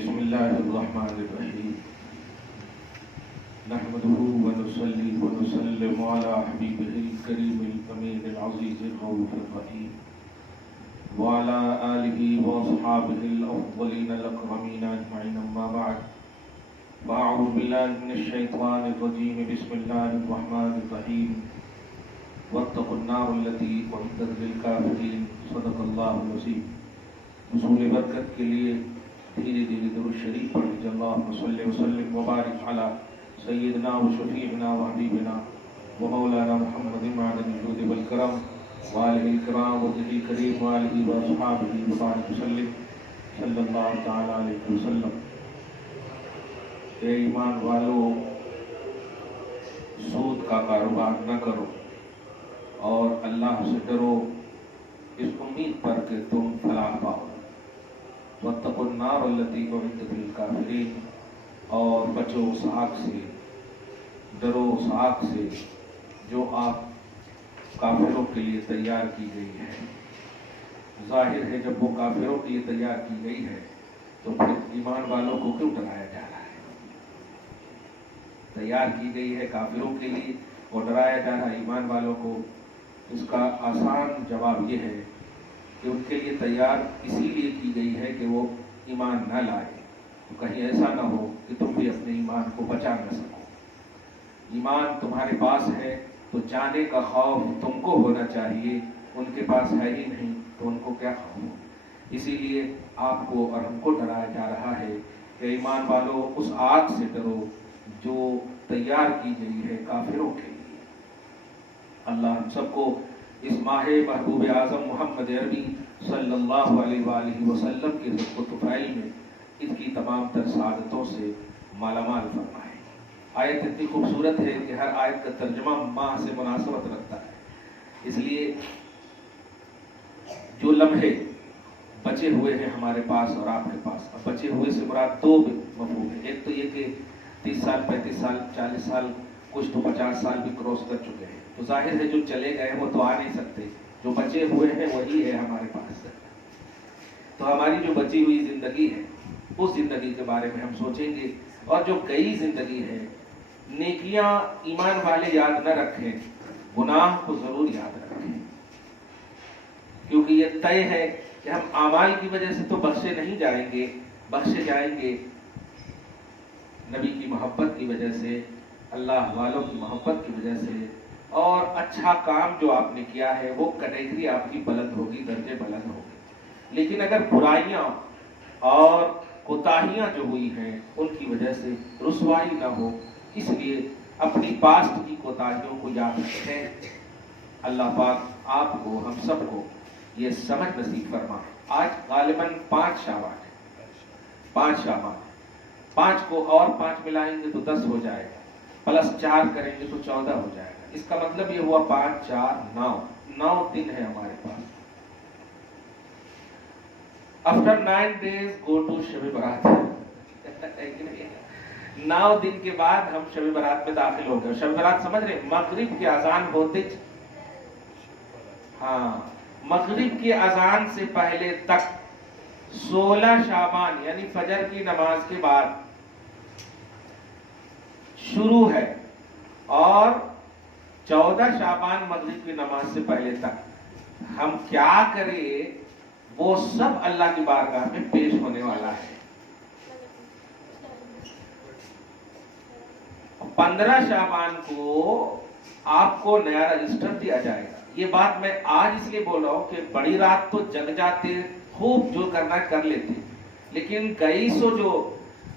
بسم اللہ الرحمن الرحیم نحمده ونصلي ونسلم على حبیبه الکریم الامین العزیز الرؤوف الرحیم وعلى آلہ واصحابہ الافضلین الاکرمین اجمعین اما بعد فاعوذ باللہ من الشیطان الرجیم بسم اللہ الرحمن الرحیم واتقوا النار التي اعدت للکافرین صدق اللہ العظیم۔ حصول برکت کے لیے دھیرے دھیرے درود شریف پڑھ اللہم صلی وسلم وبارک علی سیدنا و شفیعنا و حبیبنا و مولانا محمد معدن الجود والکرم وآلہ الکرام و ذی کریم وآلہ و اصحابہ وبارک وسلم صلی اللہ تعالی علیہ وسلم۔ اے ایمان والو، سود کا کاروبار نہ کرو اور اللہ سے ڈرو اس امید پر کہ تم فلاح پاؤ۔ واتقوا النار التي اعدت للكافرين، اور بچو اس آگ سے، ڈرو اس آگ سے جو آپ کافروں کے لیے تیار کی گئی ہے۔ ظاہر ہے جب وہ کافروں کے لیے تیار کی گئی ہے تو پھر ایمان والوں کو کیوں ڈرایا جا رہا ہے؟ تیار کی گئی ہے کافروں کے لیے اور ڈرایا جا رہا ہے ایمان والوں کو۔ اس کا آسان جواب یہ ہے کہ ان کے لیے تیار اسی لیے کی گئی ہے کہ وہ ایمان نہ لائے، تو کہیں ایسا نہ ہو کہ تم بھی اپنے ایمان کو بچا نہ سکو۔ ایمان تمہارے پاس ہے تو جانے کا خوف تم کو ہونا چاہیے، ان کے پاس ہے ہی نہیں تو ان کو کیا خوف ہو؟ اسی لیے آپ کو اور ہم کو ڈرایا جا رہا ہے کہ ایمان والو اس آگ سے ڈرو جو تیار کی گئی ہے کافروں کے لیے۔ اللہ ہم سب کو اس ماہ محبوب اعظم محمد عربی صلی اللہ علیہ وآلہ وسلم کے رزق و طفیل میں اس کی تمام تر سعادتوں سے مالا مال فرمائے۔ آیت اتنی خوبصورت ہے کہ ہر آیت کا ترجمہ ماہ سے مناسبت رکھتا ہے، اس لیے جو لمحے بچے ہوئے ہیں ہمارے پاس اور آپ کے پاس، اب بچے ہوئے سے مراد دو مفہوم ہے۔ ایک تو یہ کہ 30 سال 35 سال 40 سال کچھ تو 50 سال بھی کراس کر چکے ہیں، تو ظاہر ہے جو چلے گئے وہ تو آ نہیں سکتے، جو بچے ہوئے ہیں وہی ہے ہمارے پاس۔ تو ہماری جو بچی ہوئی زندگی ہے اس زندگی کے بارے میں ہم سوچیں گے، اور جو کئی زندگی ہے، نیکیاں ایمان والے یاد نہ رکھیں، گناہ کو ضرور یاد رکھیں، کیونکہ یہ طے ہے کہ ہم اعمال کی وجہ سے تو بخشے نہیں جائیں گے، بخشے جائیں گے نبی کی محبت کی وجہ سے، اللہ والوں کی محبت کی وجہ سے، اور اچھا کام جو آپ نے کیا ہے وہ کیٹیگری آپ کی بلند ہوگی، درجے بلند ہوگی۔ لیکن اگر برائیاں اور کوتاہیاں جو ہوئی ہیں ان کی وجہ سے رسوائی نہ ہو، اس لیے اپنی پاسٹ کی کوتاہیوں کو یاد رکھیں۔ اللہ پاک آپ کو، ہم سب کو یہ سمجھ نصیب فرمائے۔ آج غالباً 5 شعبان ہے، 5 شعبان، 5 کو اور 5 ملائیں گے تو 10 ہو جائے گا، پلس 4 کریں گے تو 14 ہو جائے گا۔ اس کا مطلب یہ ہوا 5 4 9 دن ہے ہمارے پاس۔ After 9 days go to Shab Barat, 9 دن کے بعد ہم شب برات میں داخل ہو گئے۔ شب برات سمجھ رہے، مغرب کی اذان ہوتے، مغرب کی اذان سے پہلے تک 16 شعبان یعنی فجر کی نماز کے بعد شروع ہے، اور 14 شعبان مغرب کی نماز سے پہلے تک ہم کیا کریں وہ سب اللہ کی بارگاہ میں پیش ہونے والا ہے۔ 15 شعبان کو آپ کو نیا رجسٹر دیا جائے گا۔ یہ بات میں آج اس لیے بول رہا ہوں کہ بڑی رات تو جگ جاتے، خوب جو کرنا کر لیتے، لیکن کئی سو جو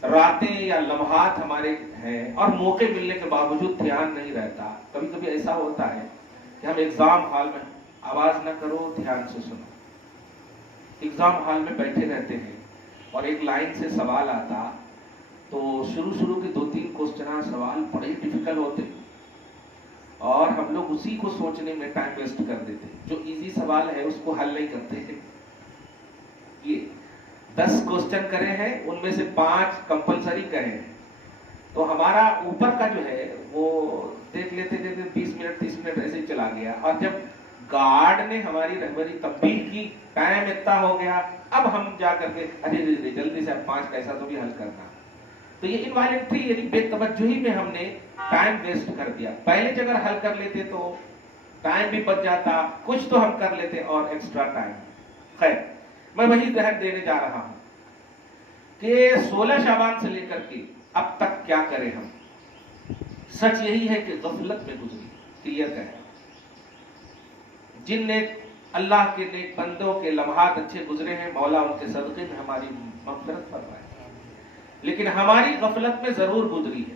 راتیں یا لمحات ہمارے ہیں اور موقع ملنے کے باوجود دھیان نہیں رہتا۔ کبھی کبھی ایسا ہوتا ہے کہ ہم ایگزام ہال میں، آواز نہ کرو، دھیان سے سنو، ایگزام ہال میں بیٹھے رہتے ہیں اور ایک لائن سے سوال آتا تو شروع کے 2-3 کوسچن سوال بڑے ڈیفیکلٹ ہوتے اور ہم لوگ اسی کو سوچنے میں ٹائم ویسٹ کر دیتے، جو ایزی سوال ہے اس کو حل نہیں کرتے ہیں۔ یہ 10 کوسچن کرے ہیں، ان میں سے 5 کمپلسری کرے ہیں، تو ہمارا اوپر کا جو ہے وہ دیکھ لیتے 20 منٹ 30 منٹ ایسے ہی چلا گیا، اور جب گارڈ نے ہماری رہبری تنبیہ کی، ٹائم اتنا ہو گیا، اب ہم جا کر کے ارے جلدی سے اب 5 کا ایسا تو بھی حل کرنا. تو یہ انوالنٹری یعنی بے توجہی میں ہم نے ٹائم ویسٹ کر دیا. پہلے اگر حل کر لیتے تو ٹائم بھی بچ جاتا، کچھ تو ہم کر لیتے اور ایکسٹرا ٹائم. خیر، میں وہی ذہن دینے جا رہا ہوں کہ 16 شعبان سے لے کر کے اب تک کیا کریں ہم. سچ یہی ہے کہ غفلت میں گزری. کلیئر ہے. جن نیک اللہ کے نیک بندوں کے لمحات اچھے گزرے ہیں، مولا ان کے صدقے میں ہماری مغفرت فرمائے. لیکن ہماری غفلت میں ضرور گزری ہے.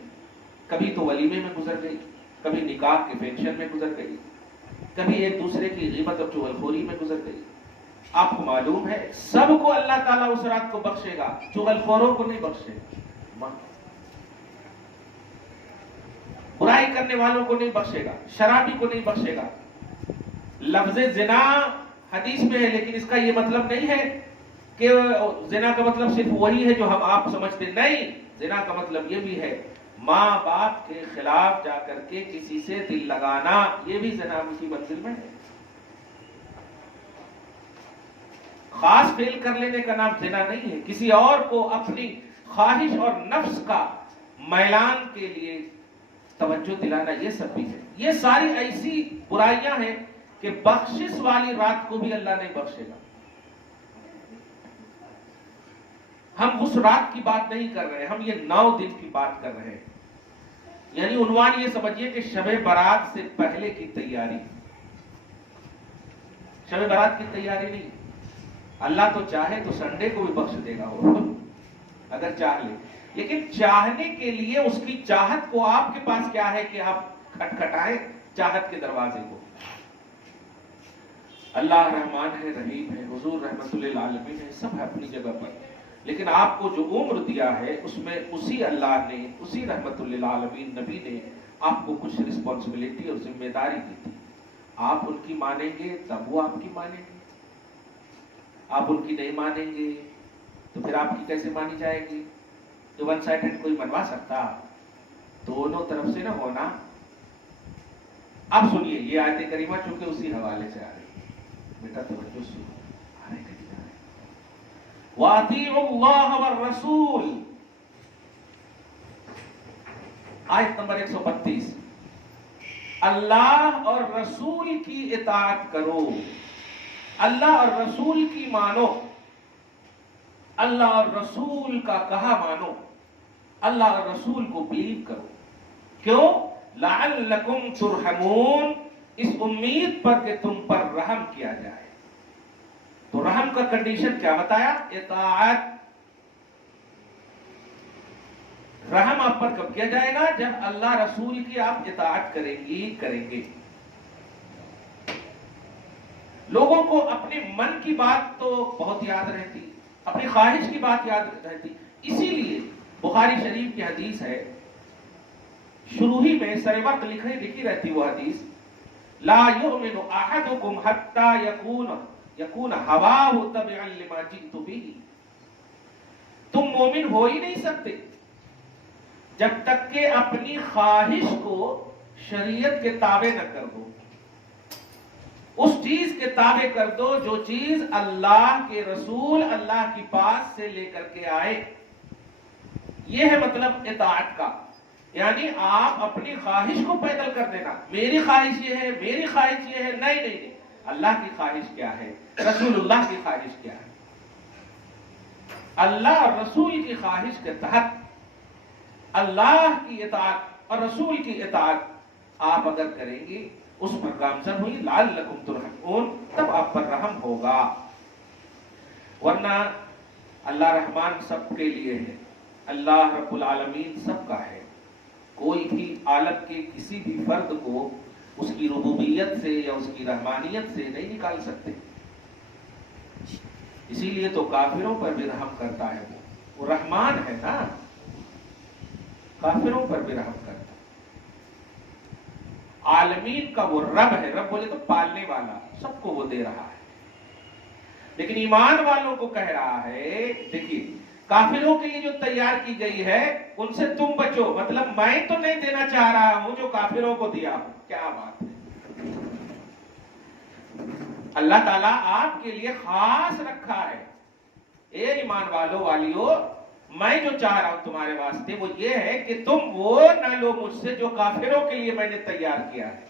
کبھی تو ولیمے میں گزر گئی، کبھی نکاح کے فنکشن میں گزر گئی، کبھی ایک دوسرے کی غیبت اور چغلخوری میں گزر گئی. آپ کو معلوم ہے سب کو اللہ تعالیٰ اس رات کو بخشے گا، چغلخوروں کو نہیں بخشے گا، برائی کرنے والوں کو نہیں بخشے گا، شرابی کو نہیں بخشے گا. لفظ زنا حدیث میں ہے، لیکن اس کا یہ مطلب نہیں ہے کہ زنا کا مطلب صرف وہی ہے جو ہم آپ سمجھتے. نہیں، زنا کا مطلب یہ بھی ہے ماں باپ کے خلاف جا کر کے کسی سے دل لگانا، یہ بھی زنا کی منزل میں ہے. خاص فیل کر لینے کا نام زنا نہیں ہے. کسی اور کو اپنی خواہش اور نفس کا میلان کے لیے توجہ دلانا، یہ سب بھی ہے. یہ ساری ایسی برائیاں ہیں کہ بخشش والی رات کو بھی اللہ نہیں بخشے گا. ہم اس رات کی بات نہیں کر رہے، ہم یہ 9 دن کی بات کر رہے ہیں. یعنی عنوان یہ سمجھیے کہ شب برات سے پہلے کی تیاری. شب برات کی تیاری نہیں. اللہ تو چاہے تو سنڈے کو بھی بخش دے گا وہ، اگر چاہ لے. لیکن چاہنے کے لیے اس کی چاہت کو آپ کے پاس کیا ہے کہ آپ کھٹکھٹائیں چاہت کے دروازے کو. اللہ رحمان ہے، رحیم ہے، حضور رحمت للعالمین ہے، سب ہے اپنی جگہ پر. لیکن آپ کو جو عمر دیا ہے اس میں اسی اللہ نے، اسی رحمت للعالمین نبی نے آپ کو کچھ رسپانسبلٹی اور ذمہ داری دی تھی. آپ ان کی مانیں گے تب وہ آپ کی مانیں گے، آپ ان کی نہیں مانیں گے تو پھر آپ کی کیسے مانی جائے گی؟ جو ون سائڈڈ کوئی منوا سکتا، دونوں طرف سے نہ ہونا. اب سنیے یہ آیت کریمہ چونکہ اسی حوالے سے آ رہی ہے، بیٹا توجہ سنو. وَأَطِيعُوا اللَّهَ وَالرَّسُولَ، آیت نمبر 132. اللہ اور رسول کی اطاعت کرو، اللہ اور رسول کی مانو، اللہ اور رسول کا کہا مانو، اللہ اور رسول کو بلیو کرو. کیوں؟ لعلکم ترحمون، اس امید پر کہ تم پر رحم کیا جائے. تو رحم کا کنڈیشن کیا بتایا؟ اطاعت. رحم آپ پر کب کیا جائے گا؟ جب اللہ رسول کی آپ اطاعت کریں گے. لوگوں کو اپنے من کی بات تو بہت یاد رہتی، اپنی خواہش کی بات یاد رہتی. اسی لیے بخاری شریف کی حدیث ہے، شروع ہی میں سر وقت لکھی رہتی وہ حدیث، لا یؤمن احدکم حتی یکون ہواہ تبعا لما جئت بہ. تم مومن ہو ہی نہیں سکتے جب تک کہ اپنی خواہش کو شریعت کے تابع نہ کر دو. اس چیز کے تابع کر دو جو چیز اللہ کے رسول اللہ کے پاس سے لے کر کے آئے. یہ ہے مطلب اطاعت کا. یعنی آپ اپنی خواہش کو پیدل کر دینا، میری خواہش یہ ہے، میری خواہش یہ ہے، نہیں. اللہ کی خواہش کیا ہے، رسول اللہ کی خواہش کیا ہے. اللہ اور رسول کی خواہش کے تحت اللہ کی اطاعت اور رسول کی اطاعت آپ اگر کریں گے، اس پر گامزن ہوئی لعلکم ترحمون، تب آپ پر رحم ہوگا. ورنہ اللہ رحمان سب کے لیے ہے، اللہ رب العالمین سب کا ہے. کوئی بھی عالم کے کسی بھی فرد کو اس کی ربوبیت سے یا اس کی رحمانیت سے نہیں نکال سکتے. اسی لیے تو کافروں پر بھی رحم کرتا ہے. وہ رحمان ہے نا، کافروں پر بھی رحم کرتا ہے. عالمین کا وہ رب ہے، رب بولے تو پالنے والا، سب کو وہ دے رہا ہے. لیکن ایمان والوں کو کہہ رہا ہے دیکھیے کافروں کے لیے جو تیار کی گئی ہے ان سے تم بچو. مطلب میں تو نہیں دینا چاہ رہا ہوں جو کافروں کو دیا ہوں. کیا بات ہے. اللہ تعالیٰ آپ کے لیے خاص رکھا ہے. اے ایمان والو والیو، میں جو چاہ رہا ہوں تمہارے واسطے وہ یہ ہے کہ تم وہ نہ لو مجھ سے جو کافروں کے لیے میں نے تیار کیا ہے،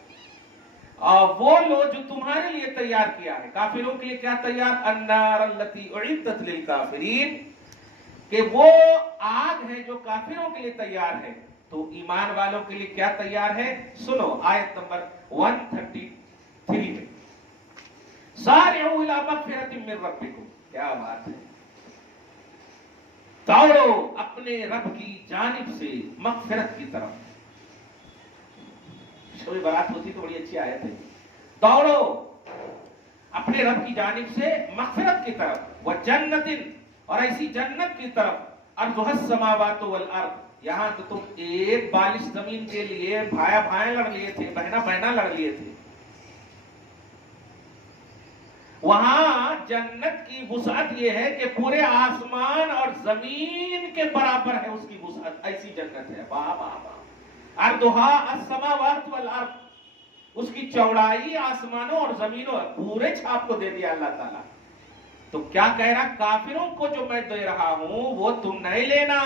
اور وہ لو جو تمہارے لیے تیار کیا ہے. کافروں کے لیے کیا تیار؟ النار التی اعدت للکافرین، کہ وہ آگ ہے جو کافروں کے لیے تیار ہے. تو ایمان والوں کے لیے کیا تیار ہے؟ سنو آیت نمبر 133 میں، سارعوا الی مغفرۃ من ربکم. کیا بات ہے، دوڑو اپنے رب کی جانب سے مغفرت کی طرف. شب برات ہوتی تو بڑی اچھی آیت ہے. دوڑو اپنے رب کی جانب سے مغفرت کی طرف، وجنت، اور ایسی جنت کی طرف، ارضها السماوات والارض. یہاں تو تم ایک بالش زمین کے لیے بھایا بھایا لڑ لیے تھے، بہنا بہنا لڑ لیے تھے. وہاں جنت کی وسعت یہ ہے کہ پورے آسمان اور زمین کے برابر ہے اس کی وسعت. ایسی جنت ہے. واہ واہ واہ. ارضها السماوات والارض، اس کی چوڑائی آسمانوں اور زمینوں پورے چھاپ کو دے دیا اللہ تعالیٰ. تو کیا کہہ رہا؟ کافروں کو جو میں دے رہا ہوں وہ تم نہیں لینا،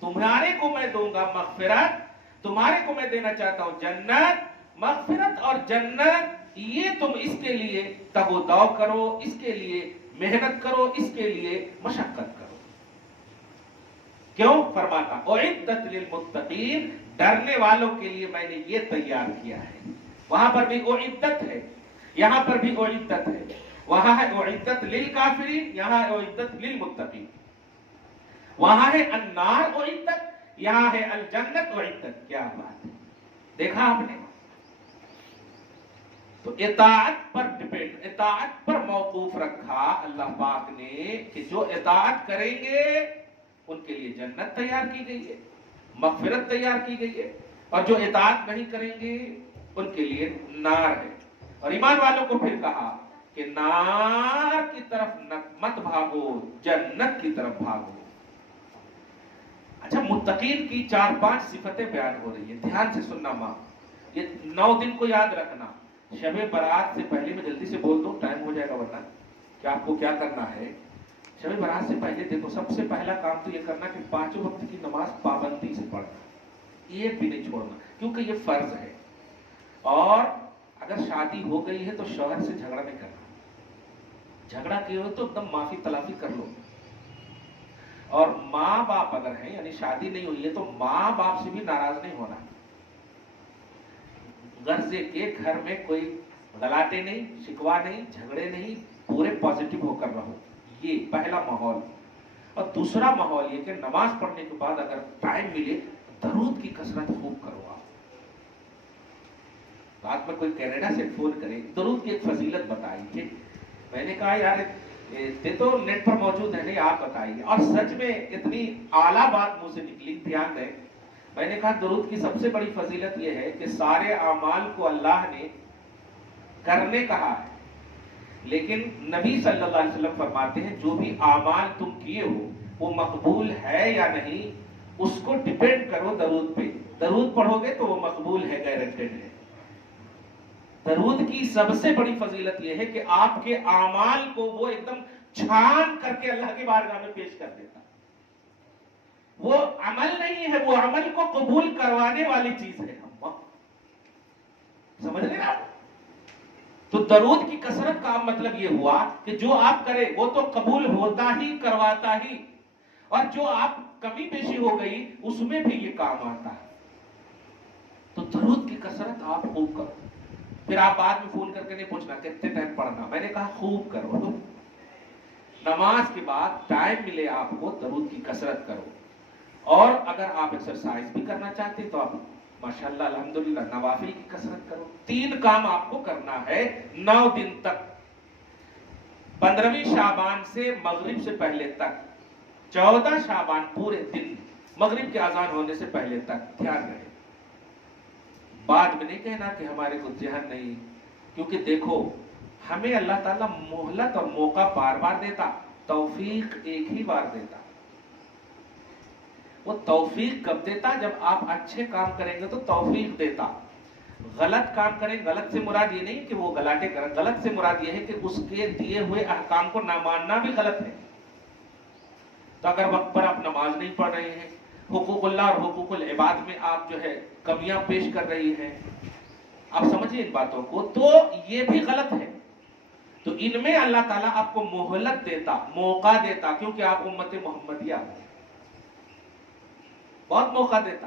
تمہارے کو میں دوں گا مغفرت، تمہارے کو میں دینا چاہتا ہوں جنت. مغفرت اور جنت یہ تم اس کے لیے تگ و دو کرو، اس کے لیے محنت کرو، اس کے لیے مشقت کرو. کیوں؟ فرماتا اعدت للمتقین، ڈرنے والوں کے لیے میں نے یہ تیار کیا ہے. وہاں پر بھی اعدت ہے، یہاں پر بھی اعدت ہے. وہاں ہے اعدت للکافرین، یہاں ہے اعدت للمتقین. وہاں ہے النار اعدت، یہاں ہے الجنت اعدت. کیا بات ہے، دیکھا آپ نے؟ تو اطاعت پر ڈپینڈ، اطاعت پر موقوف رکھا اللہ پاک نے کہ جو اطاعت کریں گے ان کے لیے جنت تیار کی گئی ہے، مغفرت تیار کی گئی ہے، اور جو اطاعت نہیں کریں گے ان کے لیے نار ہے. اور ایمان والوں کو پھر کہا کہ نار کی طرف مت بھاگو، جنت کی طرف بھاگو. اچھا، متقین کی 4-5 صفتیں بیان ہو رہی ہیں، دھیان سے سننا ماں. یہ 9 دن کو یاد رکھنا. شب برات سے پہلے میں جلدی سے بول دوں، ٹائم ہو جائے گا ورنہ. کہ آپ کو کیا کرنا ہے شب برات سے پہلے؟ دیکھو سب سے پہلا کام تو یہ کرنا کہ 5 وقت کی نماز پابندی سے پڑھنا، ایک بھی نہیں چھوڑنا، کیونکہ یہ فرض ہے. اور اگر شادی ہو گئی ہے تو شوہر سے جھگڑا نہیں کرنا. جھگڑا کیے ہو تو ایک دم معافی تلافی کر لو. اور ماں باپ اگر ہیں، یعنی شادی نہیں ہوئی ہے تو ماں باپ سے بھی ناراض نہیں ہونا. غرضے کے گھر میں کوئی غلاٹے نہیں، شکوا نہیں، جھگڑے نہیں، پورے پازیٹو ہو کر رہو. یہ پہلا ماحول. اور دوسرا ماحول یہ کہ نماز پڑھنے کے بعد اگر ٹائم ملے درود کی کثرت خوب کرو. آپ رات میں کوئی کینیڈا سے فون کرے، درود کی ایک فضیلت بتائی تھی. میں نے کہا یار یہ تو نیٹ پر موجود ہے، نہیں آپ بتائیے. اور سچ میں اتنی اعلیٰ بات مجھ سے نکلی، دھیان دیں. میں نے کہا درود کی سب سے بڑی فضیلت یہ ہے کہ سارے اعمال کو اللہ نے کرنے کہا ہے، لیکن نبی صلی اللہ علیہ وسلم فرماتے ہیں جو بھی اعمال تم کیے ہو وہ مقبول ہے یا نہیں اس کو ڈپینڈ کرو درود پہ. درود پڑھو گے تو وہ مقبول ہے، گارنٹیڈ ہے. درود کی سب سے بڑی فضیلت یہ ہے کہ آپ کے اعمال کو وہ ایک دم چھان کر کے اللہ کی بارگاہ میں پیش کر دیتا. وہ عمل نہیں ہے، وہ عمل کو قبول کروانے والی چیز ہے. سمجھ رہے نا؟ تو درود کی کثرت کا مطلب یہ ہوا کہ جو آپ کرے وہ تو قبول ہوتا ہی، کرواتا ہی، اور جو آپ کمی بیشی ہو گئی اس میں بھی یہ کام آتا ہے. تو درود کی کثرت آپ خوب کرو. پھر آپ بعد میں فون کر کے نہیں پوچھنا کتنے ٹائم پڑھنا. میں نے کہا خوب کرو. نماز کے بعد ٹائم ملے آپ کو درود کی کثرت کرو. اور اگر آپ ایکسرسائز بھی کرنا چاہتے ہیں تو آپ ماشاءاللہ الحمدللہ نوافل کی کثرت کرو. 3 کام آپ کو کرنا ہے 9 دن تک. 15ویں شعبان سے مغرب سے پہلے تک، 14 شعبان پورے دن مغرب کے اذان ہونے سے پہلے تک. دھیان رہے، بعد میں نہیں کہنا کہ ہمارے کو ذہن نہیں. کیونکہ دیکھو ہمیں اللہ تعالیٰ مہلت اور موقع بار بار دیتا، توفیق ایک ہی بار دیتا. وہ توفیق کب دیتا؟ جب آپ اچھے کام کریں گے تو توفیق دیتا. غلط کام کریں، غلط سے مراد یہ نہیں کہ وہ گلاٹے کریں، غلط سے مراد یہ ہے کہ اس کے دیے ہوئے احکام کو نہ ماننا بھی غلط ہے۔ تو اگر وقت پر آپ نماز نہیں پڑھ رہے ہیں، حقوق اللہ اور حقوق العباد میں آپ جو ہے کمیاں پیش کر رہی ہیں، آپ سمجھیں ان باتوں کو، تو یہ بھی غلط ہے۔ تو ان میں اللہ تعالیٰ آپ کو مہلت دیتا، موقع دیتا، کیونکہ آپ امت محمدیہ ہیں، بہت موقع دیتا۔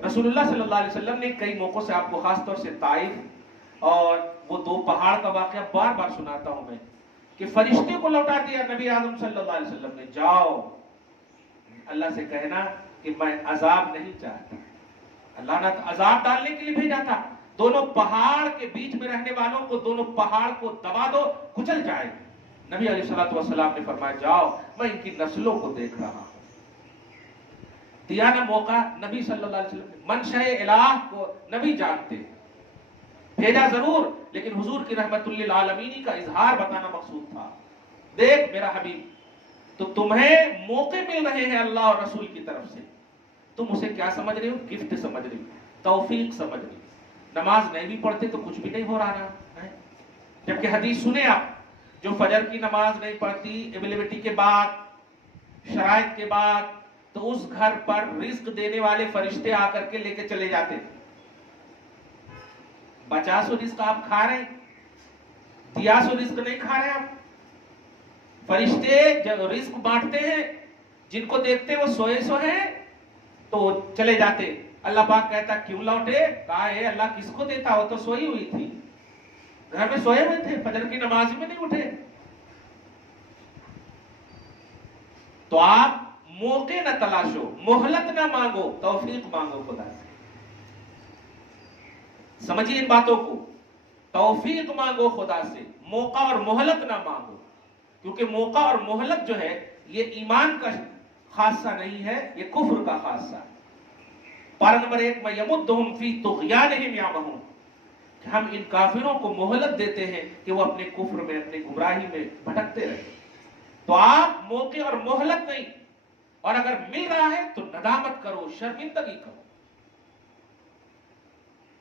رسول اللہ صلی اللہ علیہ وسلم نے کئی موقعوں سے آپ کو خاص طور سے طائف اور وہ 2 پہاڑ کا واقعہ بار بار سناتا ہوں میں، کہ فرشتے کو لوٹا دیا نبی اعظم صلی اللہ علیہ وسلم نے، جاؤ اللہ سے کہنا کہ میں عذاب نہیں چاہتا۔ اللہ نے عذاب ڈالنے کے لیے بھیجا تھا، دونوں پہاڑ کے بیچ میں رہنے والوں کو، دونوں پہاڑ کو دبا دو، کچل جائے۔ نبی علیہ السلام نے فرمایا جاؤ، میں ان کی نسلوں کو دیکھ رہا ہوں۔ دیا نا موقع نبی صلی اللہ علیہ وسلم نے، منشأ الہ کو نبی جانتے، بھیجا ضرور لیکن حضور کی رحمت للعالمین کا اظہار بتانا مقصود تھا۔ دیکھ میرا حبیب، تو تمہیں موقع مل رہے ہیں اللہ اور رسول کی طرف سے، تم اسے کیا سمجھ رہے ہو؟ گفٹ سمجھ رہے ہو، توفیق سمجھ رہے ہو۔ نماز نہیں بھی پڑھتے تو کچھ بھی نہیں ہو رہا ہے، جبکہ حدیث سنیں آپ، جو فجر کی نماز نہیں پڑھتی اویلیبلٹی کے بعد، شرائط کے بعد، تو اس گھر پر رزق دینے والے فرشتے آ کر کے لے کے چلے جاتے۔ 50 رزق آپ کھا رہے ہیں، 10 رزق نہیں کھا رہے آپ۔ فرشتے جب رزق بانٹتے ہیں، جن کو دیکھتے وہ سوئے سوئے ہیں تو چلے جاتے۔ اللہ پاک کہتا کیوں لوٹے؟ کہا اے اللہ کس کو دیتا؟ وہ تو سوئی ہوئی تھی، گھر میں سوئے ہوئے تھے، فجر کی نماز میں نہیں اٹھے۔ تو آپ موقع نہ تلاشو، مہلت نہ مانگو، توفیق مانگو خدا سے۔ سمجھیے ان باتوں کو، توفیق مانگو خدا سے، موقع اور مہلت نہ مانگو، کیونکہ موقع اور مہلت جو ہے یہ ایمان کا خاصہ نہیں ہے، یہ کفر کا خاصہ ہے۔ پارہ نمبر 1 میں یمدہم فی طغیانہم یعمہون، کہ ہم ان کافروں کو مہلت دیتے ہیں کہ وہ اپنے کفر میں، اپنے گمراہی میں بھٹکتے رہے۔ تو آپ موقع اور مہلت نہیں، اور اگر مل رہا ہے تو ندامت کرو، شرمندگی کرو۔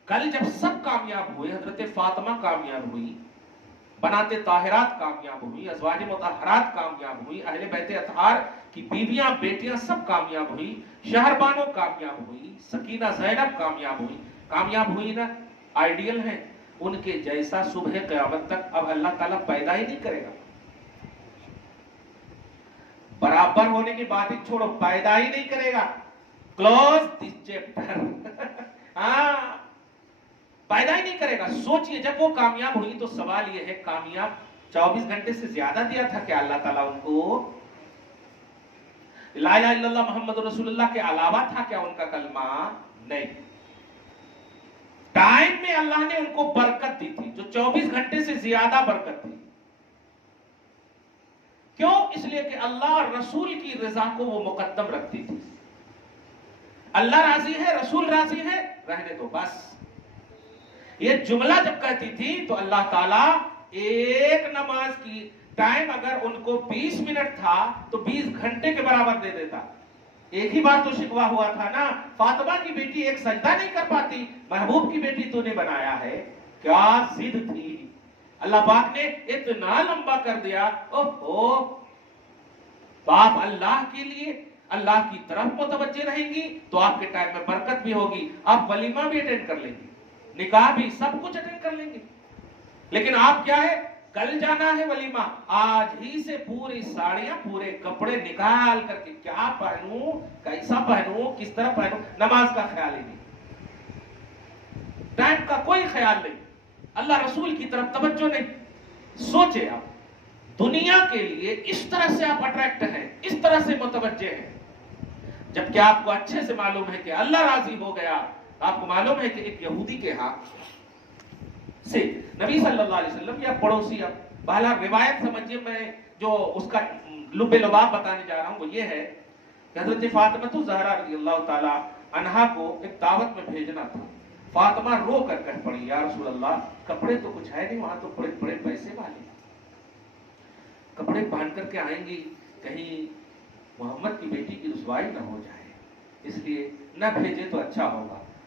کل جب سب کامیاب ہوئے، حضرت فاطمہ کامیاب ہوئی، بنات طاہرات کامیاب ہوئی، ازواج مطہرات کامیاب ہوئی، اہل بیت اطہار کی بیویاں بیٹیاں سب کامیاب ہوئی، شہر بانو کامیاب ہوئی، سکینہ زینب کامیاب ہوئی نا، آئیڈیل ہیں، ان کے جیسا صبح قیامت تک اب اللہ تعالیٰ پیدا ہی نہیں کرے گا۔ برابر ہونے کی بات ہی چھوڑو، پیدا ہی نہیں کرے گا۔ کلوز دس چیپٹر، ہاں پیدا ہی نہیں کرے گا۔ سوچئے جب وہ کامیاب ہوئی تو سوال یہ ہے، کامیاب 24 گھنٹے سے زیادہ دیا تھا کہ اللہ تعالیٰ ان کو؟ لا الہ الا اللہ محمد رسول اللہ کے علاوہ تھا کیا ان کا کلمہ؟ نہیں۔ ٹائم میں اللہ نے ان کو برکت دی تھی، جو 24 گھنٹے سے زیادہ برکت تھی۔ کیوں؟ اس لیے کہ اللہ اور رسول کی رضا کو وہ مقدم رکھتی تھی۔ اللہ راضی ہے، رسول راضی ہے، رہنے دو بس۔ یہ جملہ جب کہتی تھی تو اللہ تعالیٰ ایک نماز کی ٹائم اگر ان کو 20 منٹ تھا تو 20 گھنٹے کے برابر دے دیتا۔ ایک ہی بات تو شکوا ہوا تھا نا، فاطمہ کی بیٹی ایک سجدہ نہیں کر پاتی، محبوب کی بیٹی تو نے بنایا ہے، کیا ضد تھی۔ اللہ پاک نے اتنا لمبا کر دیا، اوہو باپ اللہ کے لیے اللہ کی طرف متوجہ رہیں گی تو آپ کے ٹائم میں برکت بھی ہوگی، آپ ولیمہ بھی اٹینڈ کر لیں گے، نکاح بھی سب کچھ اٹینڈ کر لیں گے۔ لیکن آپ کیا ہے، کل جانا ہے ولیمہ، آج ہی سے پوری ساڑیاں پورے کپڑے نکال کر کے کیا پہنوں، کیسا پہنوں، کس طرح پہنوں، نماز کا خیال ہی نہیں، ٹائم کا کوئی خیال نہیں، اللہ رسول کی طرف توجہ نہیں۔ سوچے آپ دنیا کے لیے اس طرح سے آپ اٹریکٹ ہیں، اس طرح سے متوجہ ہیں، جبکہ آپ کو اچھے سے معلوم ہے کہ اللہ راضی ہو گیا۔ آپ کو معلوم ہے کہ ایک یہودی کے ہاں سے نبی صلی اللہ علیہ وسلم یا پڑوسی، اب بہلا روایت سمجھیے، میں جو اس کا لب لباب بتانے جا رہا ہوں وہ یہ ہے کہ حضرت فاطمہ الزہرا رضی اللہ تعالی عنہا کو ایک دعوت میں بھیجنا تھا۔ فاطمہ رو کر کہہ پڑی، یا رسول اللہ کپڑے تو کچھ ہے نہیں، وہاں تو بڑے بڑے پیسے والے، کپڑے پہن کر کے آئیں گی، کہیں محمد کی بیٹی کی رسوائی نہ ہو جائے، اس لیے نہ بھیجے تو اچھا ہوگا۔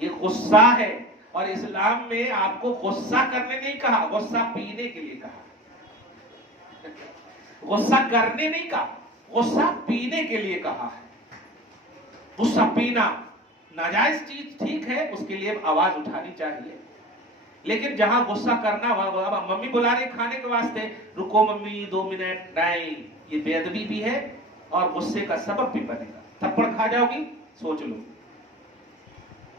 یہ غصہ ہے، اور اسلام میں آپ کو غصہ کرنے نہیں کہا، غصہ پینے کے لیے کہا۔ غصہ کرنے نہیں کہا، غصہ پینے کے لیے کہا ہے۔ غصہ پینا ناجائز چیز ٹھیک ہے، اس کے لیے آواز اٹھانی چاہیے، لیکن جہاں غصہ کرنا، ممی بلا رہی کھانے کے واسطے، رکو ممی 2 منٹ، نہیں، یہ بے ادبی بھی ہے اور غصے کا سبب بھی بنے گا۔ تھپڑ کھا جاؤ گی، سوچ لو،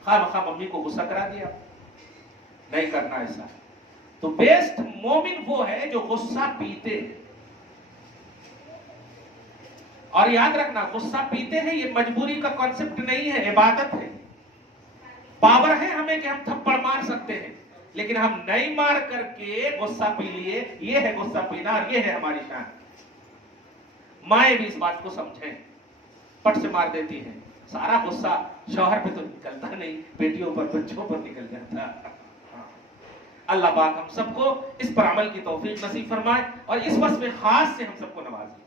خواہ مخواہ ممی کو غصہ کرا دیا، نہیں کرنا ایسا۔ تو بیسٹ مومن وہ ہے جو غصہ پیتے ہیں، اور یاد رکھنا غصہ پیتے ہیں یہ مجبوری کا کانسیپٹ نہیں ہے، عبادت ہے۔ پاور ہے ہمیں کہ ہم تھپڑ مار سکتے ہیں، لیکن ہم نہیں مار کر کے غصہ پی لیے، یہ ہے غصہ پینا، اور یہ ہے ہماری شان۔ مائیں بھی اس بات کو سمجھیں، پٹ سے مار دیتی ہیں، سارا غصہ شوہر پہ تو نکلتا نہیں، بیٹیوں پر، بچوں پر نکل جاتا۔ اللہ پاک ہم سب کو اس پر عمل کی توفیق نصیب فرمائے، اور اس وصف خاص سے ہم سب کو نوازے۔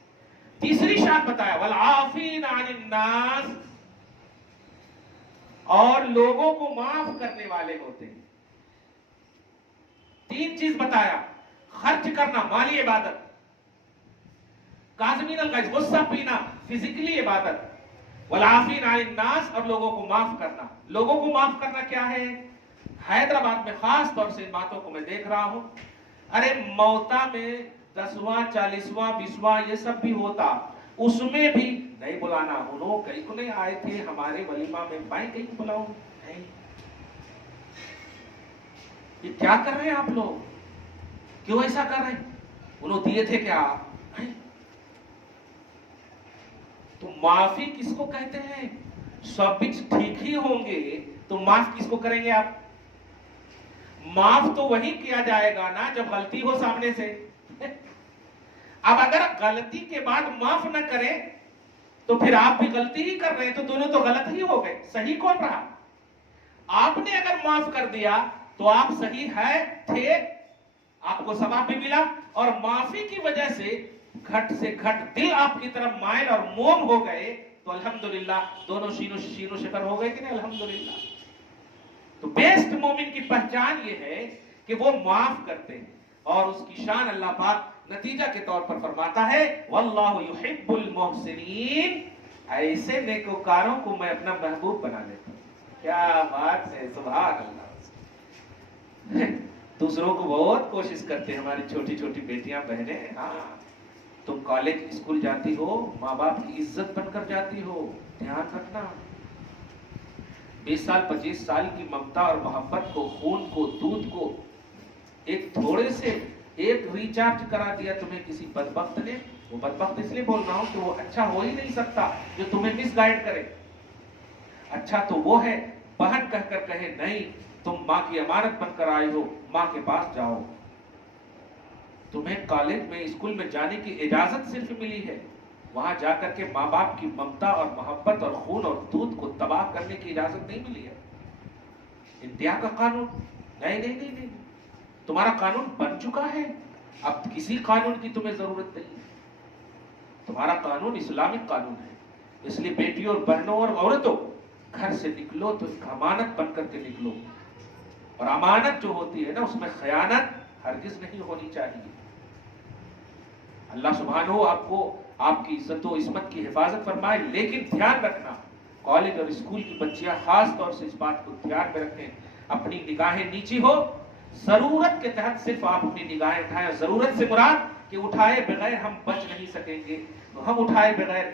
تیسری شان بتایا والعافین عن الناس، اور لوگوں کو معاف کرنے والے ہوتے ہیں۔ 3 چیز بتایا، خرچ کرنا مالی عبادت، کاظمین الغیظ غصہ پینا فزیکلی عبادت، والعافین عن الناس اور لوگوں کو معاف کرنا۔ لوگوں کو معاف کرنا کیا ہے؟ حیدرآباد میں خاص طور سے ان باتوں کو میں دیکھ رہا ہوں، ارے موتا میں 10واں 40واں 20واں یہ سب بھی ہوتا، اس میں بھی نہیں بلانا، انہوں کئی کو نہیں آئے تھے ہمارے ولیمہ میں، میں کہیں بلاؤں نہیں۔ یہ کیا کر رہے ہیں آپ لوگ؟ کیوں ایسا کر رہے ہیں؟ انہوں دیے تھے کیا؟ تو معافی کس کو کہتے ہیں؟ سب کچھ ٹھیک ہی ہوں گے تو معاف کس کو کریں گے آپ؟ معاف تو وہی کیا جائے گا نا جب غلطی ہو سامنے سے۔ اب اگر غلطی کے بعد معاف نہ کریں تو پھر آپ بھی غلطی ہی کر رہے ہیں، تو دونوں تو غلط ہی ہو گئے، صحیح کون رہا؟ آپ نے اگر معاف کر دیا تو آپ صحیح ہے تھے، آپ کو ثواب بھی ملا، اور معافی کی وجہ سے گھٹ سے گھٹ دل آپ کی طرف مائل اور موم ہو گئے تو الحمدللہ دونوں شین و شکر ہو گئے کہ نہیں؟ الحمدللہ۔ تو بیسٹ مومن کی پہچان یہ ہے کہ وہ معاف کرتے ہیں، اور اس کی شان اللہ پاک نتیجہ کے طور پر فرماتا ہے واللہ یحب المحسنین، ایسے نیکوکاروں کو میں اپنا محبوب بنا لیتا ہوں۔ کیا بات ہے، سبحان اللہ۔ دوسروں کو بہت کوشش کرتے ہیں، ہماری چھوٹی چھوٹی بیٹیاں بہنیں، ہاں تم کالج اسکول جاتی ہو، ماں باپ کی عزت بن کر جاتی ہو، دھیان رکھنا 20 سال 25 سال کی ممتا اور محبت کو، خون کو، دودھ کو ایک تھوڑے سے ایک ریچارج کرا دیا تمہیں کسی بدبخت نے، وہ بدبخت اس لیے بول رہا ہوں کہ وہ اچھا ہو ہی نہیں سکتا جو تمہیں مس گائیڈ کرے۔ اچھا تو وہ ہے بہن کہہ کر کہے نہیں تم ماں کی امانت بن کر آئی ہو، ماں کے پاس جاؤ۔ تمہیں کالج میں اسکول میں جانے کی اجازت صرف ملی ہے، وہاں جا کر کے ماں باپ کی ممتا اور محبت اور خون اور دودھ کو تباہ کرنے کی اجازت نہیں ملی ہے۔ انتہا کا قانون نہیں نہیں نہیں نہیں، تمہارا قانون بن چکا ہے، اب کسی قانون کی تمہیں ضرورت نہیں ہے، تمہارا قانون اسلامک قانون ہے۔ اس لیے بیٹیوں اور بہنوں اور عورتوں گھر سے نکلو تو ایک امانت بن کر کے نکلو، اور امانت جو ہوتی ہے نا اس میں خیانت ہرگز نہیں ہونی چاہیے۔ اللہ سبحانہ آپ کو آپ کی عزت و عصمت کی حفاظت فرمائے، لیکن دھیان رکھنا کالج اور اسکول کی بچیاں خاص طور سے اس بات کو دھیان میں رکھیں، اپنی نگاہیں نیچی ہو، ضرورت کے تحت صرف آپ اپنی نگاہیں اٹھائیں۔ ضرورت سے مراد کہ اٹھائے بغیر ہم بچ نہیں سکیں گے، ہم اٹھائے بغیر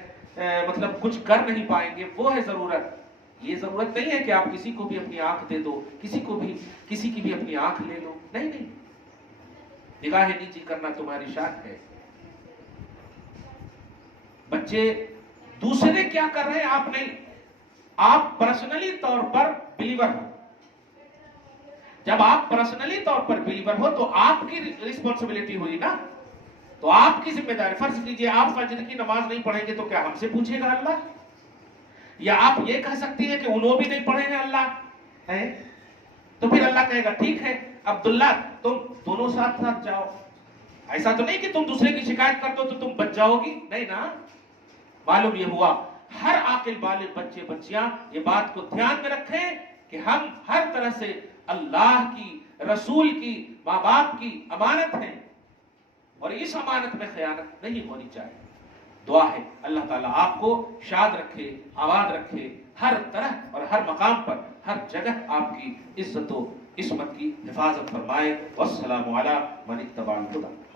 مطلب کچھ کر نہیں پائیں گے، وہ ہے ضرورت۔ یہ ضرورت نہیں ہے کہ آپ کسی کو بھی اپنی آنکھ دے دو، کسی کی بھی اپنی آنکھ لے لو، نہیں نہیں، نگاہیں نیچی کرنا تمہاری شان ہے۔ بچے دوسرے کیا کر رہے ہیں آپ نہیں، آپ پرسنلی طور پر بلیور ہو۔ جب آپ پرسنلی طور پر بلیور ہو تو آپ کی رسپانسبلٹی ہوئی نا، تو آپ کی ذمہ داری۔ فرض کیجئے آپ فجر کی نماز نہیں پڑھیں گے تو کیا ہم سے پوچھے گا اللہ؟ یا آپ یہ کہہ سکتی ہیں کہ انہوں بھی نہیں پڑھیں گے اللہ ہے، تو پھر اللہ کہے گا ٹھیک ہے عبداللہ تم دونوں ساتھ ساتھ جاؤ۔ ایسا تو نہیں کہ تم دوسرے کی شکایت کر دو تو تم بچ جاؤ گی، نہیں نا۔ معلوم یہ ہوا ہر عاقل بالغ بچے بچیاں یہ بات کو دھیان میں رکھیں کہ ہم ہر طرح سے اللہ کی، رسول کی، ماں باپ کی امانت ہیں اور اس امانت میں خیانت نہیں ہونی چاہیے۔ دعا ہے اللہ تعالیٰ آپ کو شاد رکھے، آباد رکھے، ہر طرح اور ہر مقام پر، ہر جگہ آپ کی عزت و عصمت کی حفاظت فرمائے۔ والسلام علی من اتبع الہدی۔